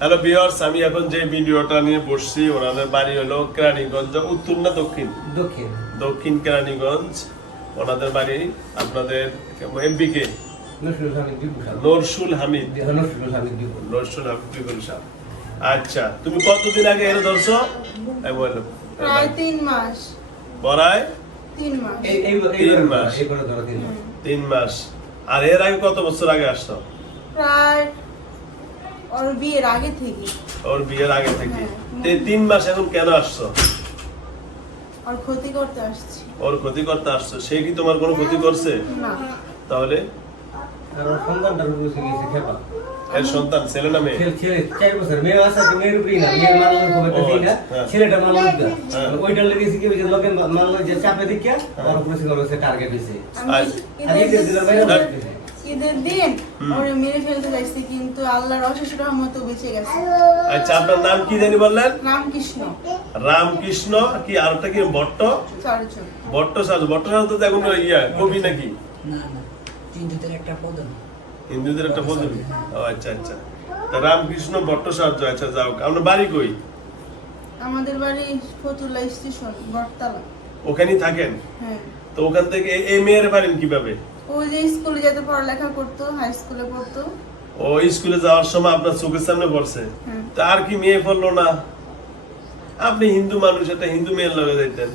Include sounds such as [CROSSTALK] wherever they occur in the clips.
Hello বিয়ার্স আমি এখন যে ভিডিওটা নিয়ে বসছি ওনাদের বাড়ি হলো কেরানীগঞ্জ উত্তর না দক্ষিণ দক্ষিণ দক্ষিণ কেরানীগঞ্জ ওনাদের বাড়ি আপনাদের এমপি কে নসরুল হামিদ নরসুল হামিদ নরসুল হামিদ বিপুল সাহেব আচ্ছা তুমি কতদিন আগে এনে ধরছো এই বলল প্রায় তিন মাস বড়ায় তিন মাস এই এই তিন মাস। এই করে ধরো তিন মাস তিন মাস আর এর আগে কত বছর আগে আসছো প্রায় ওর বিয়ের আগে থেকে। ওর বিয়ের আগে থেকে। হ্যাঁ। তিন মাস এখন কেন আসছো? ওর ক্ষতি করতে আসছি। ওর ক্ষতি করতে আসছো। সে কি তোমার কোনো ক্ষতি করছে? না। তাহলে? কারণ সন্তানটার গেছে খেপা। এর সন্তান ছেলে না মেয়ে? ছেলে ছেলে চার বছর। মেয়ে আছে মেয়ের উপরেই না। মেয়ের একটা ও, না? হ্যাঁ। ছেলেটা মারলো না হ্যাঁ। ওইটা হয়েছে? লোকে যে চাপে দিকে ওর উপরে সে টার্গেট আচ্ছা। আর ঈদের ঈদের দিনের বাইরে। ঈদের- দিন ওরে মেরে ফেলতে চাইছি কিন্তু আল্লাহর অশেষ রহমত বেঁচে গেছে। আচ্ছা আপনার নাম কি জানি বললেন? রামকৃষ্ণ। রামকৃষ্ণ কি আরটা কি? ভট্ট চর্চ ভট্ট সাজ তো এখন ইয়া কবি নাকি? না না। একটা পদবী হিন্দুদের একটা পদবি ও আচ্ছা আচ্ছা। তা রামকৃষ্ণ ভট্ট সাহায্য আচ্ছা যাও আপনার বাড়ি কই? আমাদের বাড়ি ফতুল্লা স্টেশন বটতলা। ওখানেই থাকেন? হ্যাঁ। তো ওখান থেকে এই- মেয়ের পারেন কীভাবে? ও যে স্কুলে যেতে পড়ালেখা করতো হাই স্কুলে পড়তো। ও স্কুলে যাওয়ার সময় আপনার চোখের সামনে পড়ছে? হুম। তা আর কি মেয়ে পড়ল না? আপনি হিন্দু মানুষ একটা হিন্দু মেয়ের লগে যাইতেন।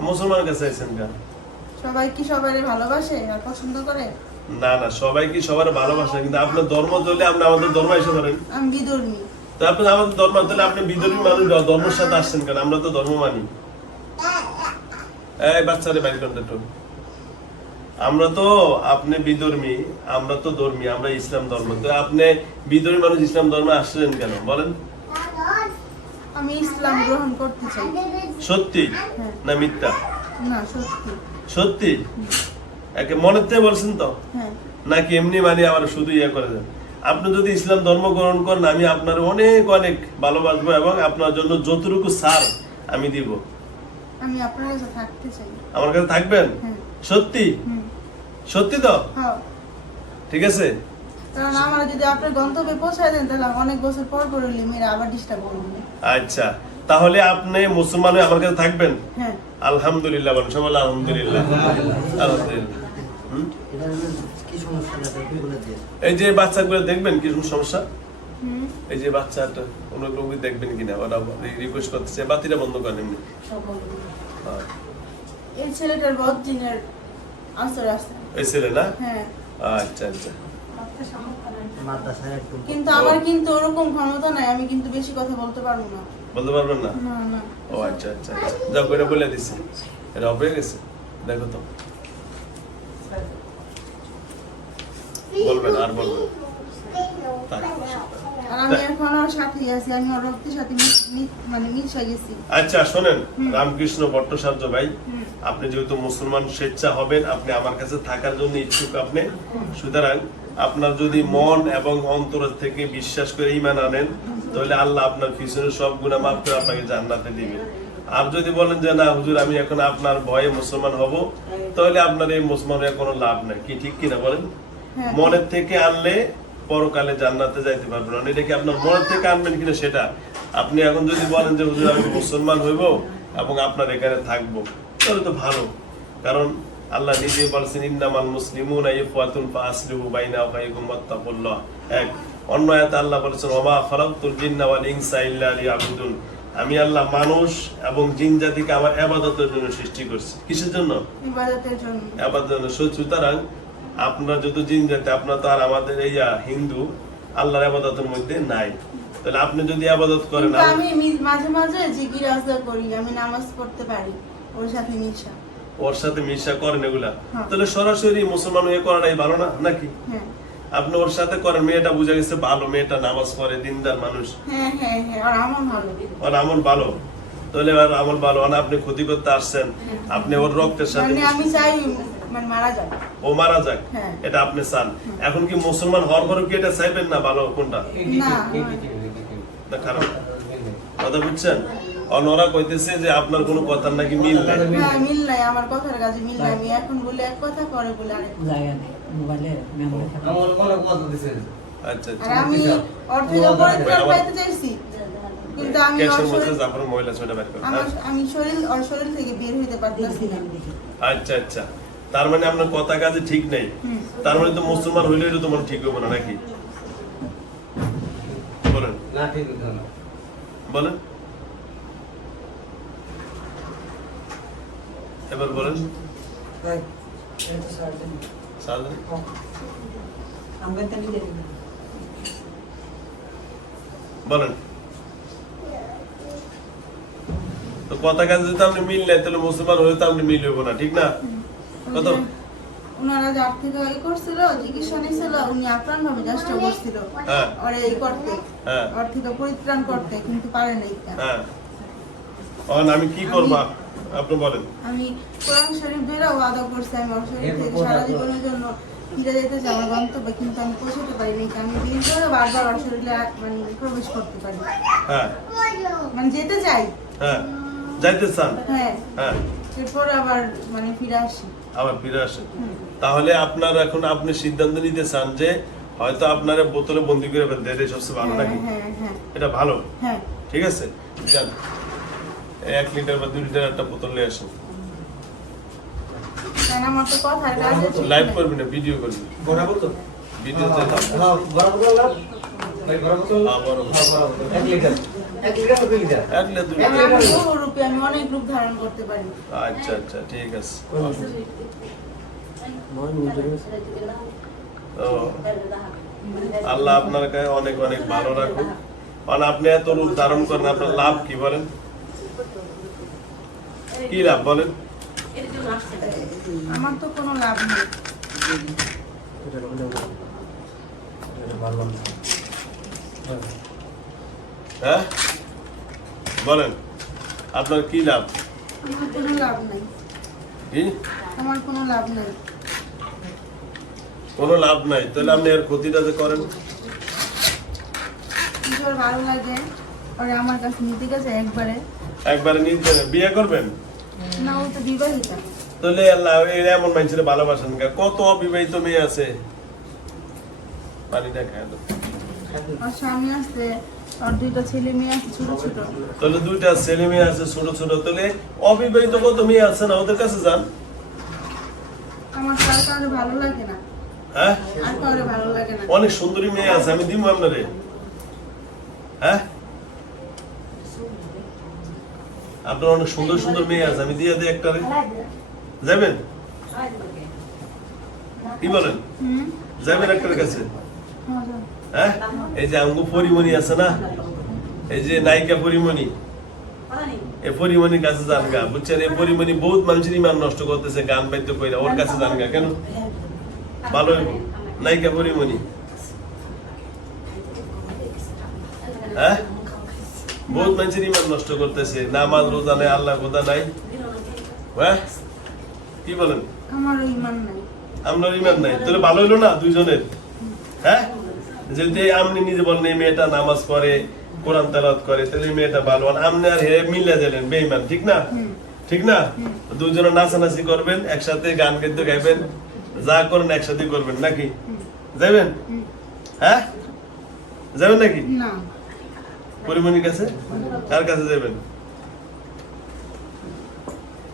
মুসলমানের কাছে আইছেন কেন? সবাই কি সবাই ভালোবাসে আর পছন্দ করে? না না সবাই কি সবার ভালোবাসে কিন্তু আপনার ধর্ম চলে আপনি আমাদের ধর্ম এসে ধরেন। আমি বিধর্মী। তো আপনি আমাদের ধর্ম তাহলে আপনি বিধর্মী মানুষ ধর্মের সাথে আসছেন কেন? আমরা তো ধর্ম মানি। এই বাচ্চারে বাইর একটু। আমরা তো আপনি বিধর্মী আমরা তো ধর্মী আমরা ইসলাম ধর্ম। তো আপনি বিধর্মী মানুষ ইসলাম ধর্মে আসছেন কেন? বলেন। আমি ইসলাম গ্রহণ করতে চাই। সত্যি হ্যাঁ। না মিথ্যা? না সত্যি। সত্যি? একে মনের থেকে বলছেন তো? হ্যাঁ। নাকি এমনি মানে আবার শুধু ইয়ে করে দেন? আপনি যদি ইসলাম ধর্ম গ্রহণ করেন আমি আপনার অনেক অনেক ভালোবাসবো এবং আপনার জন্য যতটুকু সার আমি দিব। আমি আপনার কাছে থাকতে চাই। আমার কাছে থাকবেন? হ্যাঁ। সত্যি? সত্যি তো? হ্যাঁ। ঠিক আছে? কারণ আমার যদি আপনার গন্তব্যে পৌঁছায় দেন তাহলে অনেক বছর পর পর হলে আবার ডিস্টার্ব করবে আচ্ছা। তাহলে আপনি মুসলমান আমার কাছে থাকবেন? হ্যাঁ। আলহামদুলিল্লাহ বলেন সবাই আলহামদুলিল্লাহ। আলহামদুলিল্লাহ হুম? এটা কি সমস্যা না বলে দিয়ে এই যে বাচ্চাগুলো দেখবেন কি সমস্যা? এই যে বাচ্চাটা রোগী দেখবেন কিনা? ওরা রিকোয়েস্ট করতেছে বাতিটা বন্ধ করেন এমনি। হ্যাঁ। এই ছেলেটার আছে। এই ছেলে না? হ্যাঁ। আচ্ছা আচ্ছা। কিন্তু আমার কিন্তু ওরকম ক্ষমতা নাই আমি কিন্তু বেশি কথা বলতে পারব না। বলতে পারবেন না? না না। ও আচ্ছা আচ্ছা আচ্ছা। যাও করে বলে দিছি। এটা হয়ে গেছে। দেখো তো বলবেন আর বলবেন থাক। আর আমি এখন ওর সাথেই আছি আমি ওর রক্তের সাথে মিশ- মি- মানে মিশা গেছি। আচ্ছা শোনেন রামকৃষ্ণ ভট্টাচার্য ভাই আপনি যেহেতু মুসলমান স্বেচ্ছা হবেন আপনি আমার কাছে থাকার জন্য ইচ্ছুক আপনি। সুতরাং আপনার যদি মন এবং অন্তর থেকে বিশ্বাস করে ইমান আনেন তাহলে আল্লাহ আপনার পিছনে সব গুণা মাফ করে আপনাকে জান্নাতে দিবে। আর যদি বলেন যে না হুজুর আমি এখন আপনার ভয়ে মুসলমান হব তাহলে আপনার এই মুসলমান হয়ে কোনো লাভ নাই। কি ঠিক কিনা বলেন। মনের থেকে আনলে পরকালে জান্নাতে যাইতে পারবেন না। এটা কি আপনার মনের থেকে আনবেন কিনা সেটা? আপনি এখন যদি বলেন যে হুজুর আমি মুসলমান হইব এবং আপনার এখানে থাকব তাহলে তো ভালো। কারণ আল্লাহ নিজে বলছেন ইন্নামাল মুসলিমুন ইফওয়াতুন ফাসলিহু বাইনা ওয়াত্তাকুল্লাহ। এক। অন্য আয়াতে আল্লাহ বলেছেন ওমা খালাকতুল জিন্না ওয়াল ইনসা ইল্লা লিয়াবুদুন। আমি আল্লাহ মানুষ এবং জিন জাতিকে আমার ইবাদতের জন্য সৃষ্টি করছি। কিসের জন্য? ইবাদতের জন্য। সুতরাং আপনারা যত জিন জাতি আপনার তো আর আমাদের এই হিন্দু আল্লাহর আবাদতের মধ্যে নাই। তাহলে আপনি যদি আবাদত করেন আমি মাঝে মাঝে জিকির করি আমি নামাজ পড়তে পারি ওর সাথে মিশা। ওর সাথে মিশা করেন এগুলা? হ্যাঁ। তাহলে সরাসরি মুসলমান হয়ে করাটাই ভালো না নাকি? হ্যাঁ। আপনি ওর সাথে করেন মেয়েটা বুঝা গেছে ভালো মেয়েটা নামাজ পড়ে দিনদার মানুষ। হ্যাঁ আর আমার ভালো। ওর আমল ভালো। তাহলে আমল ভালো আপনি ক্ষতি করতে আসছেন। আপনি ওর রক্তের সাথে মানে আমি চাই মানে মারা যাক। ও মারা যাক? হ্যাঁ। এটা আপনি চান। এখন কি মুসলমান হওয়ার পরে কি এটা চাইবেন না ভালো কোনটা? না। না খারাপ। কথা বুঝছেন? অনরা কইতেছে যে আপনার কোনো কথার নাকি মিল নাই। মিল নাই। আমার কথার কাছে মিল নাই। আমি এখন বলে এক কথা করে বলে আরেক জায়গা নেই মোবাইলে মেমোরি থাকে আমার মনে কথা দিছে। আচ্ছা আর আচ্ছা। আমি থেকে পাইতে চাইছি কিন্তু আমি হ্যাঁ? আমি শরীর শরীর থেকে বের হইতে পারতেছি না। আচ্ছা আচ্ছা। তার মানে আপনার কথা কাজে ঠিক নেই। তার মানে তো মুসলমান হইলে এটা তোমার ঠিক হবে না নাকি? বলেন। এবার বলেন। বলেন। তো কথা কাজে যদি আপনি মিল নেই তাহলে মুসলমান হলে তো আপনি মিল হইব না ঠিক না? কত? ওনারা যার থেকে ই করছিল চিকিৎসা নিছিল উনি আপ্রাণ ভাবে চেষ্টা করছিল হ্যাঁ। ওর এই করতে। হ্যাঁ। ওর থেকে পরিত্রাণ করতে কিন্তু পারে নাই হ্যাঁ। আমি কি করব? আপনি বলেন। আমি কোরআন শরীফ বেরো ওয়াদা করছি আমি ওর থেকে সারা জীবনের জন্য ফিরে যেতে চাই আমার গন্তব্যে কিন্তু আমি পৌঁছতে পারিনি আমি দিন ধরে বারবার ওর শরীরে মানে প্রবেশ করতে পারি। হ্যাঁ। মানে যেতে চাই। হ্যাঁ। যাইতে চান? হ্যাঁ। হ্যাঁ। এরপরে আবার মানে ফিরে আসি। আবার ফিরে আসেন। তাহলে আপনার এখন আপনি সিদ্ধান্ত নিতে চান যে হয়তো আপনার বোতলে বন্দি করে ফেলতে এটাই সবচেয়ে ভালো নাকি এটা ভালো? হ্যাঁ। ঠিক আছে? যান। এক লিটার বা দুই লিটার একটা বোতল নিয়ে আসেন। লাইভ। করবি না ভিডিও করবি? আচ্ছা আচ্ছা ঠিক আছে আল্লাহ আপনার কাছে অনেক অনেক ভালো রাখুন কারণ আপনি এত রূপ ধারণ করেন আপনার লাভ কি বলেন? কি লাভ বলেন? আমার তো কোনো লাভ নেই। হ্যাঁ? বলেন আপনার কি লাভ? আমার কোনো লাভ নেই। কি? আমার কোনো লাভ নেই। কোনো লাভ নাই। তাহলে আপনি এর ক্ষতিটা যে করেন। নিজের ভালো লাগে ওরে আমার কাছে নিতে গেছে একবারে। একবারে নিতে বিয়ে করবেন? না ও তো বিবাহিতা। তাহলে আল্লাহ এমন মানুষের ভালোবাসেন গা। কত অবিবাহিত মেয়ে আছে? পানিটা খায় স্বামী দুইটা ছেলে মেয়ে আছে ছোট ছোট। তাহলে দুইটা ছেলে মেয়ে আছে ছোট ছোট। তাহলে অবিবাহিত কত মেয়ে আছে না? ওদের কাছে যান। আমার তো আর ভালো লাগে না। হ্যাঁ? আর কাউরে ভালো লাগে না। অনেক সুন্দরী মেয়ে আছে আমি দিব আপনারে। হ্যাঁ? আপনার অনেক সুন্দর সুন্দর মেয়ে আছে আমি দিয়ে দিই একটা যাবেন? কি বলেন? যাবেন একটার কাছে? হ্যাঁ, এই যে আঙ্গু পরিমণি আছে না? এই যে নায়িকা পরিমণি। এই পরিমণির কাছে যান গা বুঝছেন? এই পরিমণি বহুত মানুষের ইমান নষ্ট করতেছে গান বাইতে কইরা। ওর কাছে যান গা কেন? ভালো। নায়িকা পরিমণি। হ্যাঁ? বহুত মানুষের ইমান নষ্ট করতেছে। নামাজ রোজা নাই আল্লাহ খোদা নাই। হ্যাঁ? কি বলেন? আমারও ইমান নাই। আপনার ইমান নাই। তাহলে ভালো হইল না দুইজনের? হ্যাঁ? যদি আপনি নিজে বলেন এই মেয়েটা নামাজ পড়ে কোরআন তেলাওয়াত করে তাহলে এই মেয়েটা ভালো। আপনি আর হে মিলে দিলেন বেইমান ঠিক না? ঠিক না? দুজনে নাচানাচি করবেন একসাথে গান গাইতে গাইবেন যা করেন একসাথে করবেন নাকি? যাবেন হ্যাঁ? যাবেন নাকি? না। পরিমণির কাছে? কার কাছে যাবেন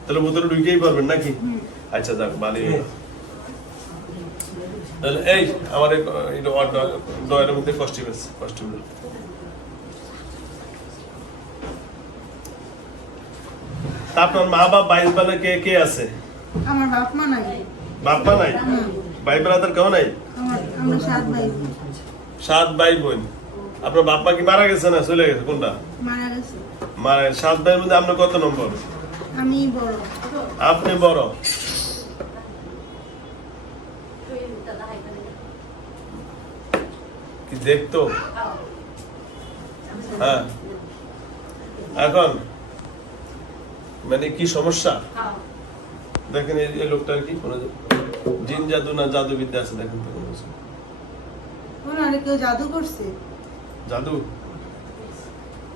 তাহলে বোতলে ঢুকেই পারবেন নাকি? আচ্ছা যাক ভালোই। তাহলে এই আমার এই ডয়ের মধ্যে কষ্ট আপনার মা বাপ ভাই বেলা কে কে আছে? আমার বাপ মা নাই। বাপ মা নাই? ভাই বেলাদের কেউ নাই? আমরা সাত ভাই সাত ভাই বোন। আপনার বাপ মা কি মারা গেছে না চলে গেছে? কোনটা? মারা গেছে। মারা সাত ভাইয়ের মধ্যে আপনার কত নম্বর? আমি বড়। আপনি বড় কি দেখতো। হ্যাঁ। এখন মানে কি সমস্যা? দেখেন এই লোকটার কি কোনো জিন জাদু না জাদু বিদ্যা আছে দেখেন তো কোনো কিছু। জাদু করছে? জাদু?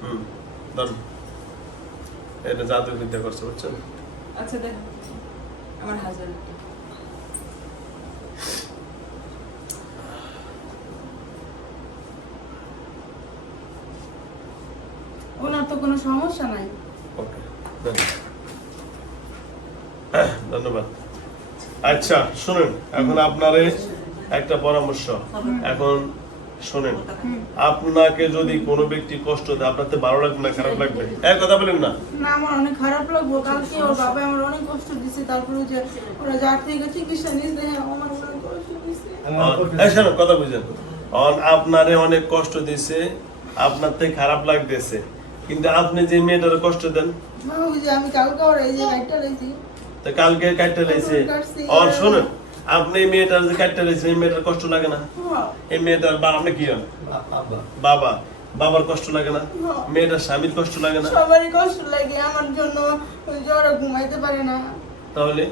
হুম ধরুন। এটা জাদু বিদ্যা করছে বুঝছেন? আচ্ছা দেখ আমার হাজবেন্ড কোনো সমস্যা নাই। ধন্যবাদ। আচ্ছা শুনেন এখন আপনারে একটা পরামর্শ। এখন শুনেন আপনাকে যদি কোনো ব্যক্তি কষ্ট দেয় ভালো লাগবে না খারাপ লাগবে। এক কথা বলেন না। না আমার অনেক খারাপ লাগবো। কালকে ওর বাবা আমার অনেক কষ্ট দিছে তারপরে যে ওরা যার থেকে চিকিৎসা নিয়েছে আমার অনেক কষ্ট দিছে। এই শোনো, কথা বুঝেন। অন আপনারে অনেক কষ্ট দিছে আপনার থেকে খারাপ লাগতেছে। কিন্তু আপনি যে মেয়েটার কষ্ট দেন? কালকে ওর এই যে গাইডটা রয়েছি তা কালকে কাটতে লাইছে? কাটছি। অন শুনুন আপনি মেয়েটার যে কাটতে লাইছে এই মেয়েটার কষ্ট লাগে না? হ্যাঁ। এই মেয়েটার বা আপনি কি হন? বাবা। বাবার কষ্ট লাগে না? হ্যাঁ। মেয়েটার স্বামীর কষ্ট লাগে না? সবারই কষ্ট লাগে আমার জন্য ওরা ঘুমাইতে পারে না। তাহলে?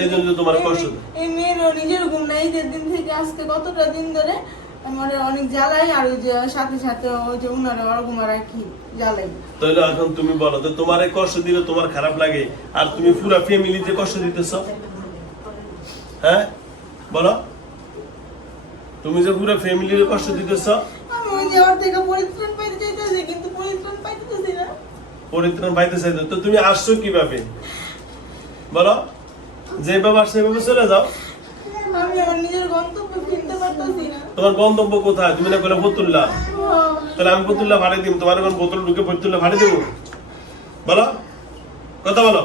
এই জন্য তোমার কষ্ট এই মেয়েরও নিজের ঘুম নাই যে দিন থেকে আজকে কতটা দিন ধরে আমার অনেক জ্বালাই আর ওই যে সাথে সাথে ওই যে উনারা ওরকম রাখি জ্বালাই। তাহলে এখন তুমি বলো তো তোমার কষ্ট দিলে তোমার খারাপ লাগে? আর তুমি পুরো ফ্যামিলি যে কষ্ট দিতেছ? হ্যাঁ? বলো। তুমি যে পুরো ফ্যামিলির কষ্ট দিতেছ? আমি ওই যে ওর থেকে পরিত্রাণ পাইতে চাইতেছি কিন্তু পরিত্রাণ পাইতেছি না। পরিত্রাণ পাইতে চাইতে তো তুমি আসছো কীভাবে? বলো। যেভাবে আসছো সেভাবে চলে যাও। আমি আমার নিজের গন্তব্যে ফিরতে পারতেছি না। তোমার গন্তব্য কোথায়? তুমি না বোতুল্লা হ্যাঁ। তাহলে আমি বোতুল্লা ভাড়ে দিব তোমার এখন বোতল ঢুকে বোতুল্লা ভাড়ে দিব। বলো কথা বলো।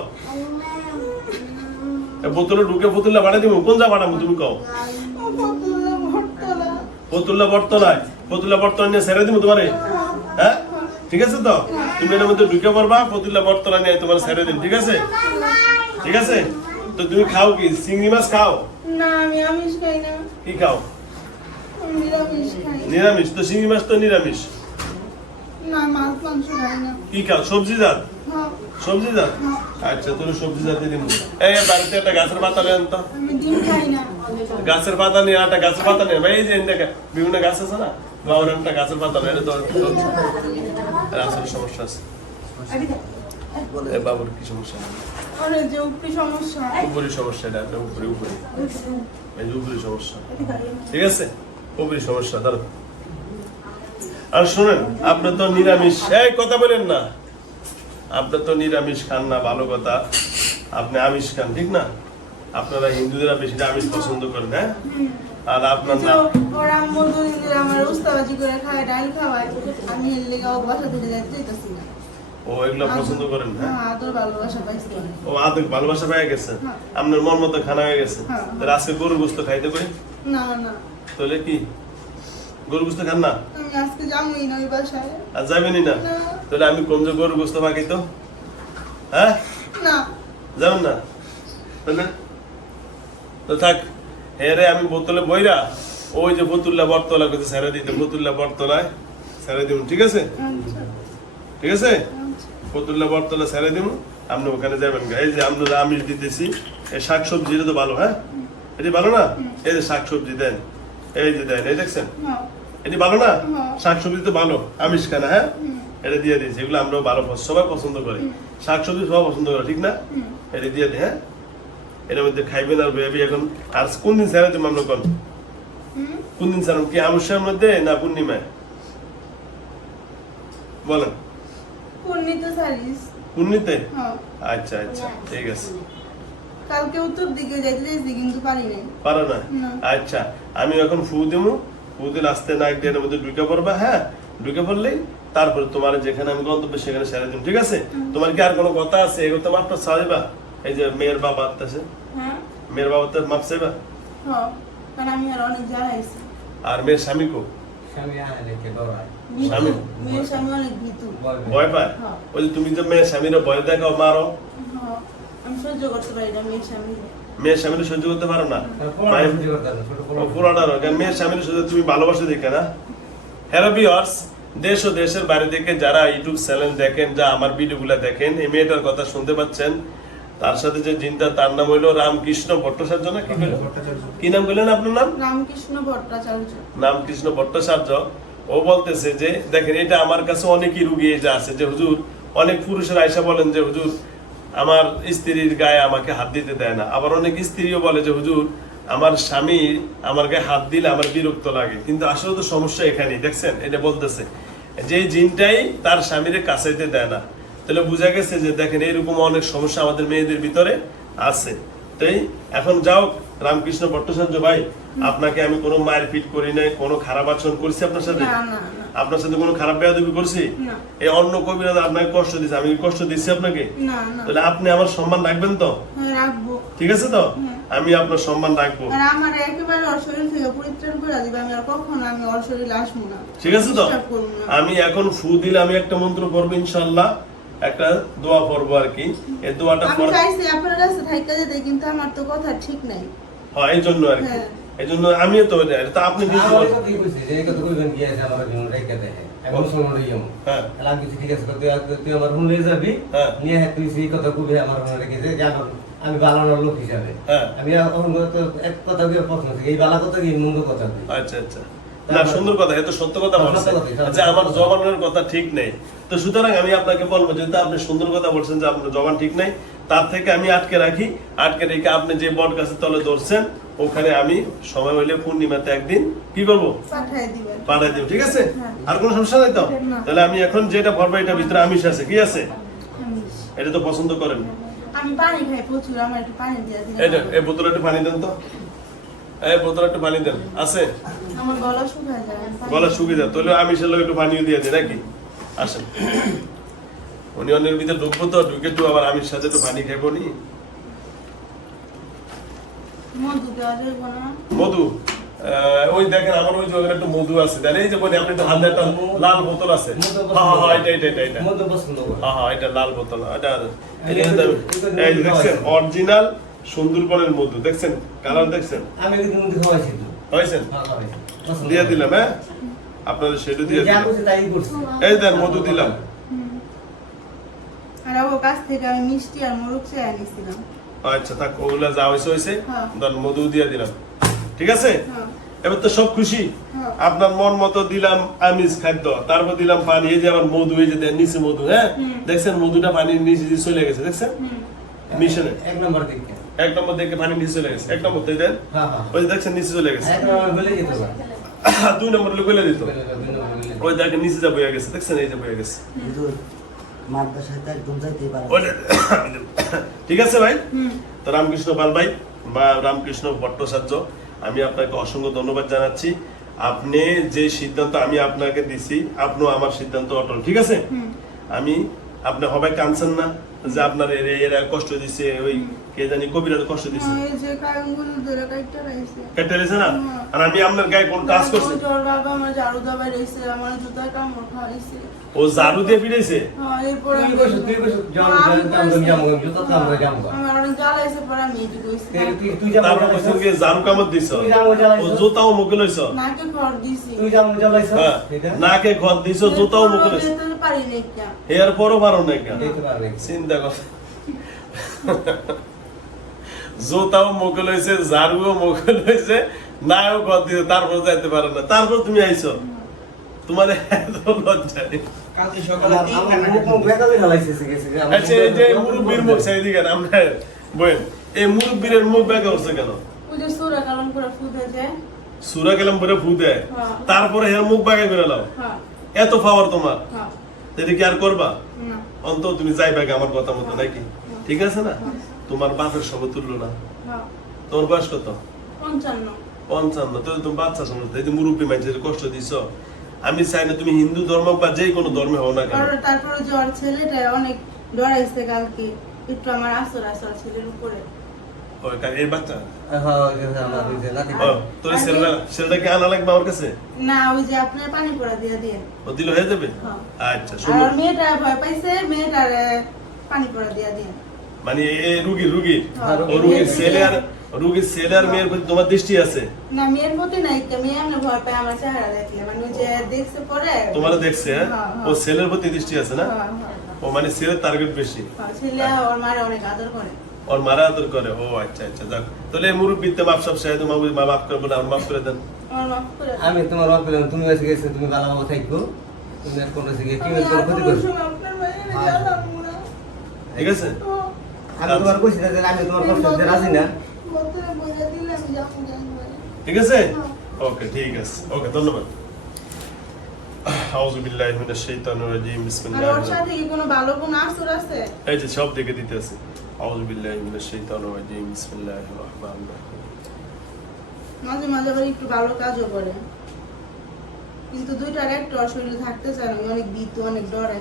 বোতলে ঢুকে বোতুল্লা ভাড়ে দিব কোন যা ভাড়াবো তুমি কও। ফতুল্লা বর্তনায় ফতুল্লা বর্তমান নিয়ে ছেড়ে দিব তোমারে? হ্যাঁ? ঠিক আছে তো? তুমি এর মধ্যে ঢুকে পড়বা ফতুল্লা বর্তনা নিয়ে তোমার ছেড়ে দিন ঠিক আছে? ঠিক আছে? তো তুমি খাও কি চিংড়ি মাছ খাও না আমি আমিষ খাই না কি খাও নিরামিষ খাই নিরামিষ তো চিংড়ি মাছ তো নিরামিষ না মাছ মাংস খাই না কি খাও সবজি জাত হ্যাঁ, সবজি জাত আচ্ছা তুমি সবজি জাত দিব এই বাড়িতে একটা গাছের পাতা নেন তো আমি ডিম খাই না গাছের পাতা নিয়ে একটা গাছের পাতা নিয়ে ভাই এই যে বিভিন্ন গাছ আছে না গাওয়ার একটা গাছের পাতা নেই তো আসলে সমস্যা আছে বলে বাবুর কি সমস্যা? যে উপরি সমস্যা। উপরি সমস্যা এটা উপরে উপরে। এই যে উপরি সমস্যা। ঠিক আছে? উপরি সমস্যা ধরো আর শুনেন আপনি তো নিরামিষ। এই কথা বলেন না। আপনি তো নিরামিষ খান না ভালো কথা। আপনি আমিষ খান ঠিক না? আপনারা হিন্দুরা বেশি আমিষ পছন্দ করেন হ্যাঁ? আর আপনার যে না ওরা আম্মু আমার উস্তাবাজি করে খায় ডাল খাওয়ায়। আমি এর লেগে ও বাসা থেকে না। ও এগুলো পছন্দ করেন হ্যাঁ আদর ভালোবাসা পাইছি ও ভালোবাসা পেয়ে গেছে? হ্যাঁ। আপনার মন মতো খানা হয়ে গেছে? হ্যাঁ। তাহলে আজকে গরু গোস্ত খাইতে পারি না না। তাহলে কি? গরু গোস্ত খান না? আমি আজকে যাবোই না ওই বাসায়। আর যাবেনই না। তাহলে আমি কোন যে গরু গোস্ত পাকি তো। হ্যাঁ? না। যাবেন না? তাহলে? তো থাক হেরে আমি বোতলে বইরা ওই যে বোতুল্লা বটতলা করতে ছেড়ে দিতে বোতুল্লা বটতলায় ছেড়ে দিব ঠিক আছে? আচ্ছা। ঠিক আছে? ফতুল্লা বরতলা ছেড়ে দিব আপনি ওখানে যাবেন। এই যে আমরা আমিষ দিতেছি এই শাক সবজি এটা তো ভালো হ্যাঁ? এটি ভালো না? এই যে শাক সবজি দেন এই যে দেন এই দেখছেন? এটি ভালো না। শাক সবজি তো ভালো আমিষ খানা হ্যাঁ। এটা দিয়ে দিয়েছি এগুলো আমরাও ভালো সবাই পছন্দ করি। শাক সবজি সবাই পছন্দ করে ঠিক না। এটা দিয়ে দিই হ্যাঁ? এটার মধ্যে খাইবেন আর বেবি এখন। আর কোন দিন ছেড়ে দিব আমরা কোন? কোন দিন ছাড়াম কি আমস্যার মধ্যে না পূর্ণিমায়? বলেন। পূর্ণিতে সারিস পূর্ণিতে হ্যাঁ। আচ্ছা আচ্ছা ঠিক আছে। কালকে উত্তর দিকে যাইতে চাইছি কিন্তু পারি নাই। পারো না? না। আচ্ছা আমি এখন ফু দেবো ফু দিলে আস্তে নাক দিয়ে এর মধ্যে ঢুকে পড়বা হ্যাঁ? ঢুকে পড়লেই তারপরে তোমার যেখানে আমি গন্তব্য সেখানে সেরে দিন ঠিক আছে? তোমার কি আর কোনো কথা আছে? এগুলো তো মাপটা চাইবা। এই যে মেয়ের বাবা আছে হ্যাঁ। মেয়ের বাবা তো মাপ চাইবা। হ্যাঁ আর আর মেয়ের স্বামী কো? স্বামী আয় রেখে দৌড়ায় স্বামী? ভয় পায়। ওই তুমি যে মেয়ের স্বামীর ভয় দেখাও মারো হ্যাঁ সহ্য করতে পারি না মেয়ের স্বামীর সহ্য করতে পারো না তুমি ভালোবাসা দেখে না হ্যালো ভিউয়ার্স দেশ ও দেশের বাইরে থেকে যারা ইউটিউব চ্যানেল দেখেন যা আমার ভিডিওগুলো দেখেন এই মেয়েটার কথা শুনতে পাচ্ছেন তার সাথে যে জিনটা তার নাম হইল রামকৃষ্ণ ভট্টাচার্য না কি নাম বললেন আপনার নাম রামকৃষ্ণ ভট্টাচার্য নাম কৃষ্ণ ভট্টাচার্য ও বলতেছে যে, দেখেন, এটা আমার কাছে অনেকই রুগী যা আছে, যে হুজুর, অনেক পুরুষের আয়সা বলেন যে, হুজুর, আমার স্ত্রীর গায়ে আমাকে হাত দিতে দেয় না। আবার অনেক স্ত্রীও বলে যে, হুজুর, আমার স্বামী আমার গায়ে হাত দিলে আমার বিরক্ত লাগে। কিন্তু আসলে তো সমস্যা এখানেই, দেখছেন? এটা বলতেছে, যে জিনটাই তার স্বামীর কাছাইতে দেয় না। তাহলে বোঝা গেছে যে, দেখেন, এরকম অনেক সমস্যা আমাদের মেয়েদের ভিতরে আছে। তাই, এখন যাও রামকৃষ্ণ ভট্টাচার্য ভাই আপনাকে আমি কোনো মায়ের পিট করি নাই কোনো খারাপ আচরণ করছি আপনার সাথে? আপনার সাথে কোনো খারাপ বেয়াদবি করছি? এই অন্য কবিরা আপনাকে কষ্ট দিচ্ছে আমি কষ্ট দিচ্ছি আপনাকে? তাহলে আপনি আমার সম্মান রাখবেন তো? হ্যাঁ, ঠিক আছে তো? আমি আপনার সম্মান রাখব। আর আমার একেবারে ওর থেকে পরিত্রাণ করে দিবে আমি আর কখনো আমি ওর আসব না। ঠিক আছে তো। আমি এখন ফু দিলে আমি একটা মন্ত্র পড়ব ইনশাল্লাহ একটা দোয়া পড়ব আর কি। এই দোয়াটা আমি চাইছি আপনার কাছে থাইকা যেতে কিন্তু আমার তো কথা ঠিক নাই। হয় এই জন্য আর কি হ্যাঁ। এই জন্য আমিও তো এটা- আপনি। আমি। হ্যাঁ আমি হ্যাঁ। হ্যাঁ মনে বালানোর লোক হিসাবে। আমি এক কথা প্রশ্ন এই বালা কথা কি মন্দ কথা আচ্ছা আচ্ছা না সুন্দর কথা এটা সত্য কথা বলছেন যে আমার জবানের কথা ঠিক নেই তো সুতরাং আমি আপনাকে বলব যেহেতু আপনি সুন্দর কথা বলছেন যে আপনার জবান ঠিক নেই তার থেকে আমি আটকে রাখি। আটকে রেখে আপনি যে বট গাছের তলে ধরছেন ওখানে আমি সময় হইলে পূর্ণিমাতে একদিন কি করব? পাঠাই দেব ঠিক আছে? হ্যাঁ। আর কোনো সমস্যা নাই তো? তাহলে আমি এখন যেটা ভরবো এটা ভিতরে আমিষ আছে কি আছে? এটা তো পছন্দ করেন। আমি পানি খাই প্রচুর আমার একটু পানি দিয়ে দিন। এটা এই বোতলে একটু পানি দেন তো। এই বোতলে একটু পানি দেন আছে? আমার গলা শুকায় যায় গলা শুকিয়ে যায় তাহলে আমিষের লোক একটু পানিও দিয়ে দিই নাকি? আসেন। উনি অন্যের ভিতরে ঢুকবো তো ঢুকে একটু আবার আমির সাথে একটু পানি খাইবো নি। মধু? মধু ওই দেখেন আমার ওই একটু মধু আছে তাহলে এই যে বলি আপনি তো হাতে একটা লাল বোতল আছে। মধু হ্যাঁ হ্যাঁ এটা এটা এটা হ্যাঁ হ্যাঁ এটা লাল বোতল। এটা এই দেখছেন অরিজিনাল সুন্দরবনের মধু। দেখছেন? কালার দেখছেন? আমি কিন্তু মন্দ খাওয়াইছি তো। হয়েছেন হ্যাঁ, খাওয়াইছি। দিয়ে দিলাম হ্যাঁ? আপনাদের সেটা দিয়ে দিলাম। এই দেন মধু দিলাম। আর ওর কাছ থেকে আমি মিষ্টি আর মোরগ চেয়ে নিছিলাম আচ্ছা থাক ওগুলা যা হয়েছে হয়েছে। হ্যাঁ। মধু দিয়ে দিলাম। ঠিক আছে? হ্যাঁ। এবার তো সব খুশি। হ্যাঁ। আপনার মন মতো দিলাম আমিষ খাদ্য। তারপর দিলাম পানি। এই যে আবার মধু এই যে নিচে মধু হ্যাঁ? দেখছেন মধুটা পানির নিচে দিয়ে চলে গেছে দেখছেন? মিশনে। এক নম্বর দিকে। এক নম্বর দেখে পানি নিচে চলে গেছে। এক নম্বর দেন? হ্যাঁ, হ্যাঁ। ওই দেখছেন নিচে চলে গেছে। [COUGHS] দুই নম্বর লোক বলে দিত। ওই দেখেন নিচে যা বইয়া গেছে দেখছেন? এই যে বইয়া গেছে। একদম পারে ঠিক আছে ভাই? তো রামকৃষ্ণ পাল ভাই বা রামকৃষ্ণ ভট্টাচার্য আমি আপনাকে অসংখ্য ধন্যবাদ জানাচ্ছি। আপনি যে সিদ্ধান্ত আমি আপনাকে দিছি আপনিও আমার সিদ্ধান্ত অটল ঠিক আছে? আমি আপনি হবে কানছেন না যে আপনার এরা এরা কষ্ট দিছে ওই কে জানি কবিরা কষ্ট দিছে। এই যে কারণগুলো ধরে কাইটা রাইছে। কেটে দিছে না? আর আমি আপনার গায়ে কোন কাজ করছি? ওর বাবা আমার ঝাড়ু দাবাই রয়েছে আমার জুতা কামড় খাওয়াইছে। ও ঝাড়ু দিয়ে ফিরেছে? হ্যাঁ এরপর আমি- কইছো, তুই কইছো, যাও, আমি যাও, কাম করি, কইছি। যাব, জুতা তো আমরা আমার অনেক জ্বালাইছে পরে আমি এটি কইছি তুই- তুই- তুই তারপর জ্বালাইছো? বলছেন ঝাড়ু কামড় দিছ? তুই যাব, জ্বালাইছো? ও জুতাও মুখে লইছ? নাকে খড় দিছি। তুই যাব, জ্বালাইছো? হ্যাঁ। এটা? নাকে ঘর দিছ জুতাও মুখে লইছ? পারি নাই পারো চিন্তা কর। [LAUGHS] জোতাও মুখে লইছে ঝাড়ুও মুখে লইছে নাও ঘর দিছে তারপর যাইতে পারে না। তারপর তুমি আইছো। তোমার এত লজ্জা নেই। আচ্ছা এই যে মুরব্বীর মুখ সেইদিকে না, আমরা বলেন এই মুরব্বীর মুখ বেঁকে উঠছে কেন? সুরা কালাম ফু দেয় হ্যাঁ। তারপরে এর মুখ বাঁকে করে লাও হ্যাঁ। এত পাওয়ার তোমার। হ্যাঁ। এটা কি আর করবা? না। অন্ত তুমি যাই বাগে আমার কথা মতো নাকি? ঠিক আছে না? তোমার বাপের সঙ্গে তুললো না। তোমার বয়স কত? পঞ্চান্ন। পঞ্চান্ন। তো তুমি বাচ্চা সমস্ত এই যে মুরব্বী মানুষের কষ্ট দিছ। আমি চাই না তুমি হিন্দু ধর্ম বা যে কোনো ধর্মে হও না কেন। তারপরে যে ওর ছেলেটা অনেক ডরাইছে কালকে একটু আমার আসর আসর ছেলের উপরে। আচ্ছা পানি পড়া দিয়ে দিয়ে। মানে এই রুগী রুগী। হ্যাঁ, ও রুগীর ছেলে আর রুগীর ছেলে আর মেয়ের প্রতি তোমার দৃষ্টি আছে? না মেয়ের মতো নাই একটা মেয়ে আমরা ভয় পায় আমার চেহারা দেখলে। মানে যে দেখছে পরে। তোমার দেখছে হ্যাঁ? হ্যাঁ। ও ছেলের প্রতি দৃষ্টি আছে না? ও মানে ছেলের টার্গেট বেশি। ছেলে ওর মারে অনেক আদর করে। ওর মারা আদর করে ও আচ্ছা আচ্ছা যাক। তাহলে মুরব্বীতে মাপ সব সাহেব মা মা মাফ করব না মাফ করে দেন। আমার মাফ করে আমি তোমার বাপ পেলাম তুমি এসে গেছো তুমি ভালো ভালো থাকব। তুমি আর কোনো দিকে কি আর ক্ষতি করছ। ঠিক আছে? আমি তোমার কইছি না আমি তোমার কষ্ট দিতে রাজি না। বোতলে বইয়া দিলে আমি যাব জানব। ঠিক আছে? হ্যাঁ। ওকে ঠিক আছে। ওকে ধন্যবাদ। আউযু বিল্লাহি মিনাশ শাইতানির রাজিম বিসমিল্লাহির রহমানির সাথে কি কোনো ভালো কোনো আসর আছে? এই যে সব দেখে দিতেছে আউযু বিল্লাহি মিনাশ শাইতানির রাজিম বিসমিল্লাহির রহমানির রহিম। মাঝে মাঝে আবার একটু ভালো কাজও করে। কিন্তু দুইটার একটা শরীরে থাকতে চায় না অনেক ভীত অনেক ডরে।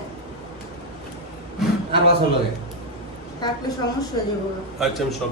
আর বাসন লাগে। থাকলে সমস্যা যাব আচ্ছা আমি সব